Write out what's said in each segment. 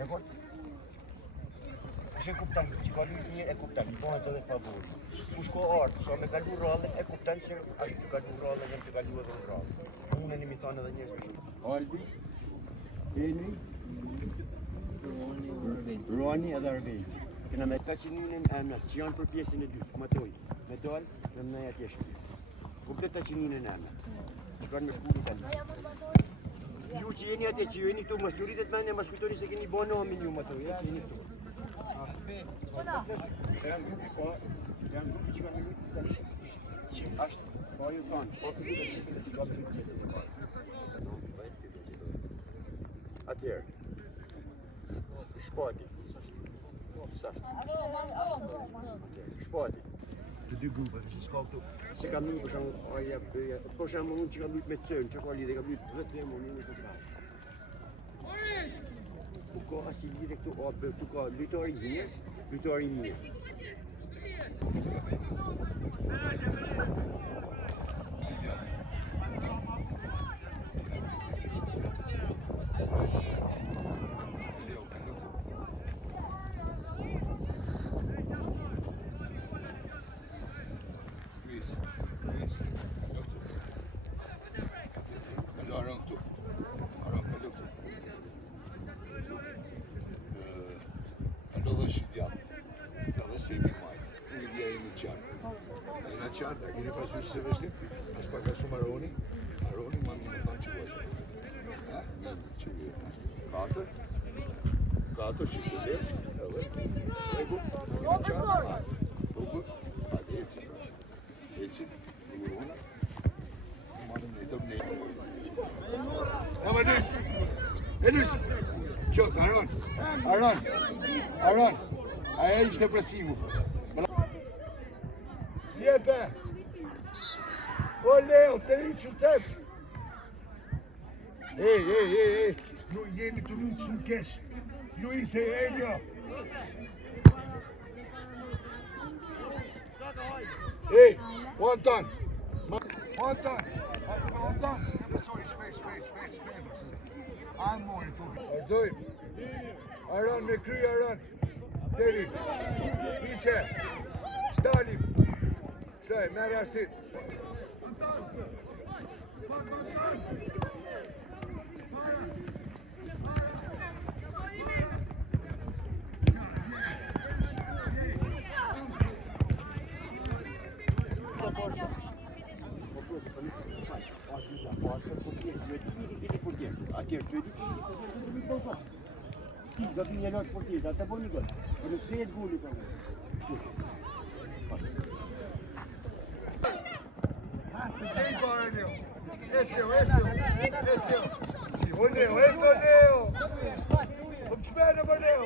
Dakor? Është e kupton që ka luajtur mirë, e kupton, bëhet edhe favor. Kush ka ardhur, sa me kalu rrallën, e kupton se është të kalu rrallën dhe të kalu edhe rrallën. Unë ne mi thonë edhe njerëzve shumë. Albi, Henry, Roni edhe Arvezi. Kena me taçinin e emnat, që janë për pjesën e dytë, matoj, me dalë dhe më nëja tjeshtë. Kuptet taçinin e emnat. Që kanë me shku në tani. Ju që jeni atje që jeni këtu, mas të rritet mene, mas kujtoni se keni bo nomin ju matoj, që jeni këtu. Janë grupi që kanë me lutë tani, që ashtë, po ju kanë, po të lutë që ka me lutë pjesën e parë. Atjerë, shpati. Shpati. Të dy grupeve që s'ka këtu. Se kam një për shembull unë që kam luajtur me Cën, që ka lidhje, kam luajtur vetë me unë me Cën. Po ka asi lidhje këtu, këtu ka lojtari mirë, lojtari mirë. Keni pasur se vestim, as paga shumë Aroni ma më thonë që vëshë. Që katër që të lirë, edhe, regu, bukur, hajde eci, uruna, madem ne tëm ne. Ama Elus, qos, Aron, aja ishte presimu. Siepe! O Leo, të rinë që tep! Ej! Ju jeni të lutë shumë kesh! Luis e Emio! Ej, Anton! Anton! Shpejt! Anë mori të vazhdojmë! Aron me kry, Aron! Deri! Iqe! Dalim! Shaj, merë arsit! Do të një lotë sportiv, atë po një gol. Por në 3 goli po. Ei, bora, Leo! Esse Leo! Sim, o Leo! Vamos te ver, Leo!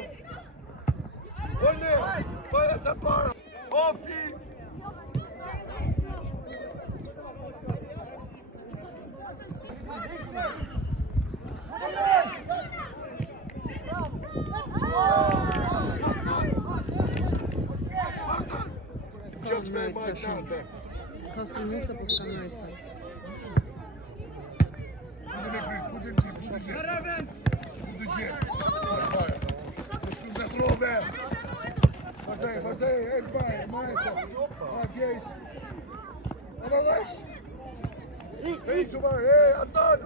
Ô, Leo! Olha essa bola! Ô, filho! Ka sulmuese po s'ka najca. Vazhdej, e vaj, majsa. Djejs. Ama vash. Hiç var. Anton!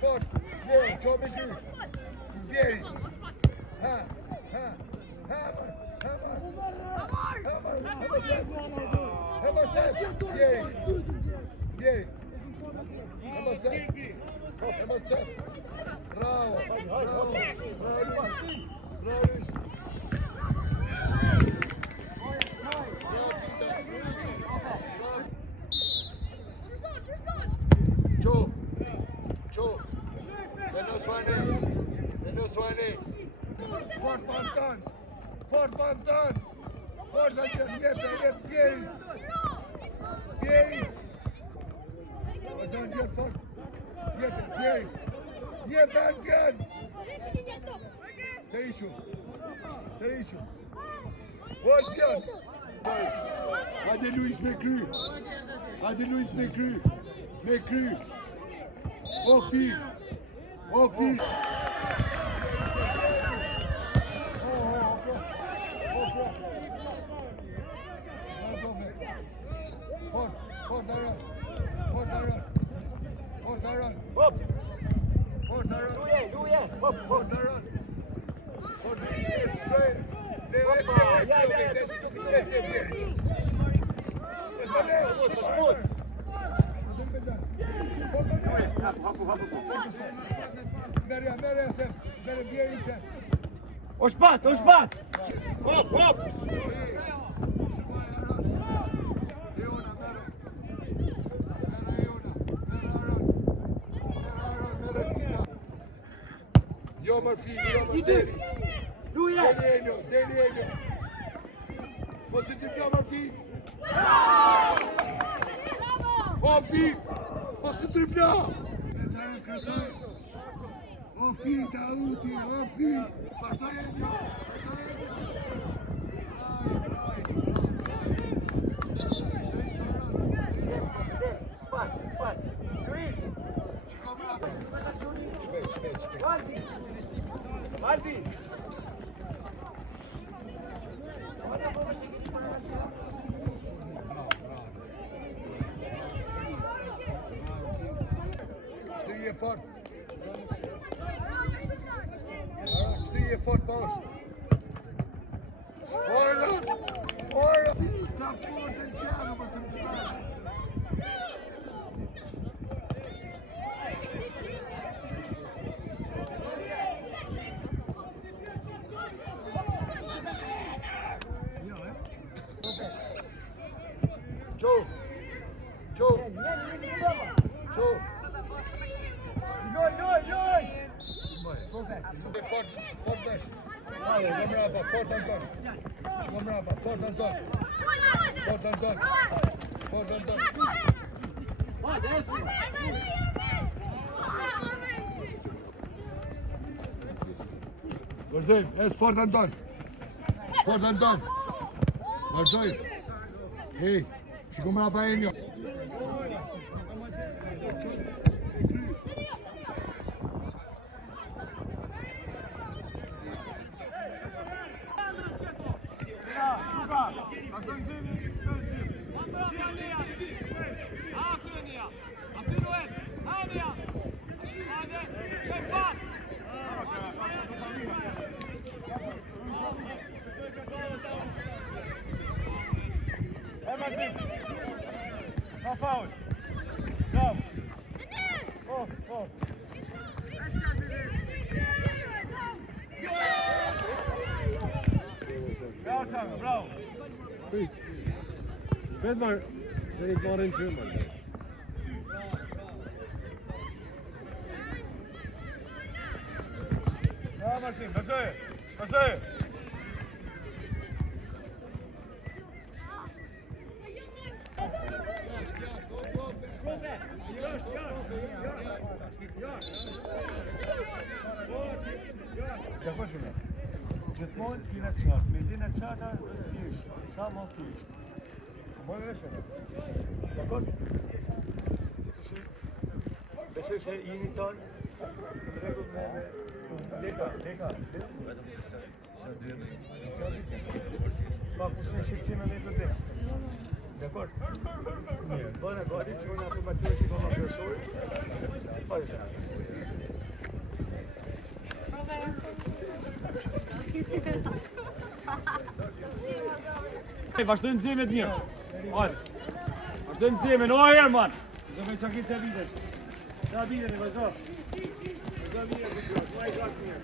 Fort. Leo, çoğu bir Geri. Ha. Hemen sen. Geri. Hemen sen. Bravo. Joe. Fort Bantan. Forza, jep, Pieri. Pieri. Vazhdan jep fort. Jep, Pieri. Jep Erken. Değişim. Vazhdan. Hadi Luis Mekru. Mekru. Ofid. Fort Aron. Oshpat! Hop! Yomar Delienio. Você dribblar Marfin. Marfin. Você dribblar. Marfin, Taúti, Marfin. Albi! Stige fort paus. Orlan! Tá potenciando, mas não está. Joe! Fort dash. Fort Anton. Vazhdojmë, Fort Anton. Vazhdojmë. Hey, shiko mrapa Enjo. No foul. Go. Bra Tango, bra. Bedmar, ben ik maar in film man. Bra Martin, vad säger du? Gjithmonë kina qartë, me lina qarta thjesht, sa më thjesht. Mojë veshë. Dakor? Besoj se jeni tonë në rregull me leka. Pa kushtën shqipësime me të dhe. Dakor? Mirë, bëna gati që unë informacione që koma profesori. Pa dhe Vazhdojmë nxemet mirë. Hajde. Vazhdojmë nxemen. O Herman. Do me çakit se vitesh. Sa viteni vazhdo. Do mirë, vaj gjatë mirë.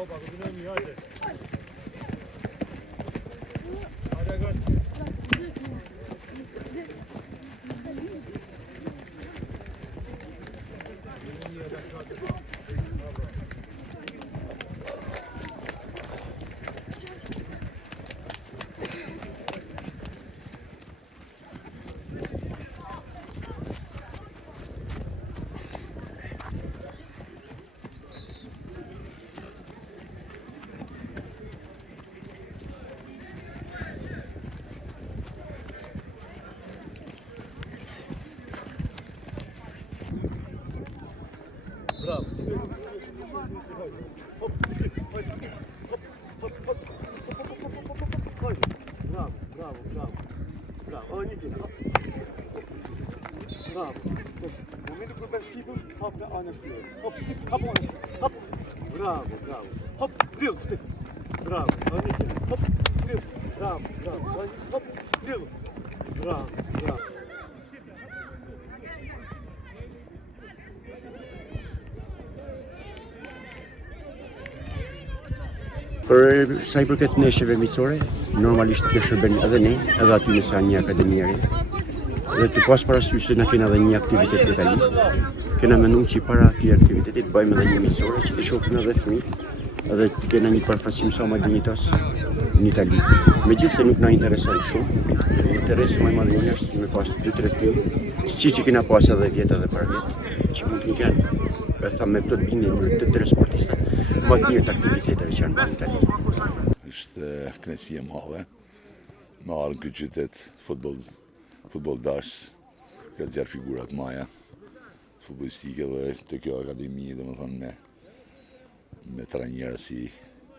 Opa, continuăm hajde. Hajde gata. Hop, skip, hajde, skip. Hop, hop, hop, hajde. Bravo, bravo, bravo. Bravo, Nikina, hop. Bravo. Dus, momentul kur ben skipen, hop de ander stuur. Hop, skip, hop, ander stuur. Hop. Bravo, bravo. Hop, deel, skip. Bravo, Nikina, hop, deel. Bravo, bravo. Hop, deel. Bravo, bravo. Për sa I përket neshjeve miqësore, normalisht kjo shërben edhe ne, edhe aty nëse janë një akademi e re. Dhe të pas parasysh se na kena edhe një aktivitet në Itali. Kena menduar që para këtij aktiviteti të bëjmë edhe një miqësore që të shohim edhe fëmijët, edhe të kena një përfaqësim sa më dinjitos në Itali. Megjithëse nuk na intereson shumë, interesi më I madh jonë është me pas 2-3 fëmijë, siç I kena pas edhe vjet edhe para vjet, që mund të kenë Basta me të binin të tre sportistat, më të mirë të aktiviteteve që janë në Itali. Ishte kënaqësi e madhe me ardhur në këtë qytet futbolldash, ka zjarr figurat maja futbollistike dhe të kjo akademi, domethënë me trajnerë si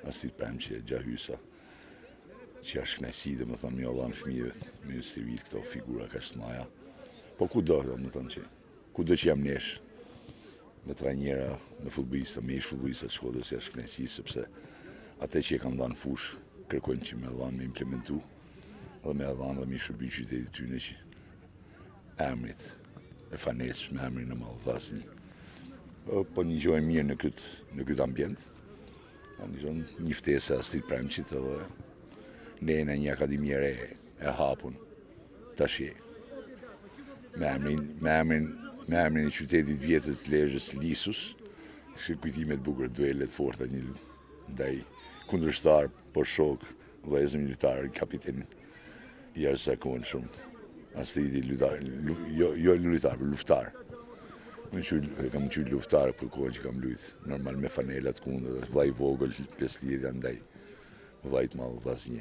Astrid Premçi, Gjahysa, që është kënaqësi domethënë me dhënë fëmijëve, me instruit këto figura kaq të maja. Po kudo domethënë që kudo që jam nesh me trajnera, me futbollista, me ish futbollista të Shkodrës është kënaqësi sepse atë që e kam dhënë fush, kërkojnë që me dhënë me implementu, dhe me dhënë dhe me shërby qytetit tyne që emrit e fanessh me emrin e madh Vllaznia. Po një gjë e mirë në këtë ambient. Një ftesë Astrid Premçit edhe ne në një akademi e re e hapun tash me emrin e qytetit vjetër të Lezhës, Lisus, është kujtime të bukur, duelet forta një ndaj kundërshtar, por shok, vëllezër militar, kapiten I jashtëzakonshëm. Astridi lojtar, jo lojtar, por luftar. Kam qenë luftar për kohën që kam luajt, normal me fanelat kundër, vllai vogël, 5 lidhja ndaj vllait madh Vllaznia.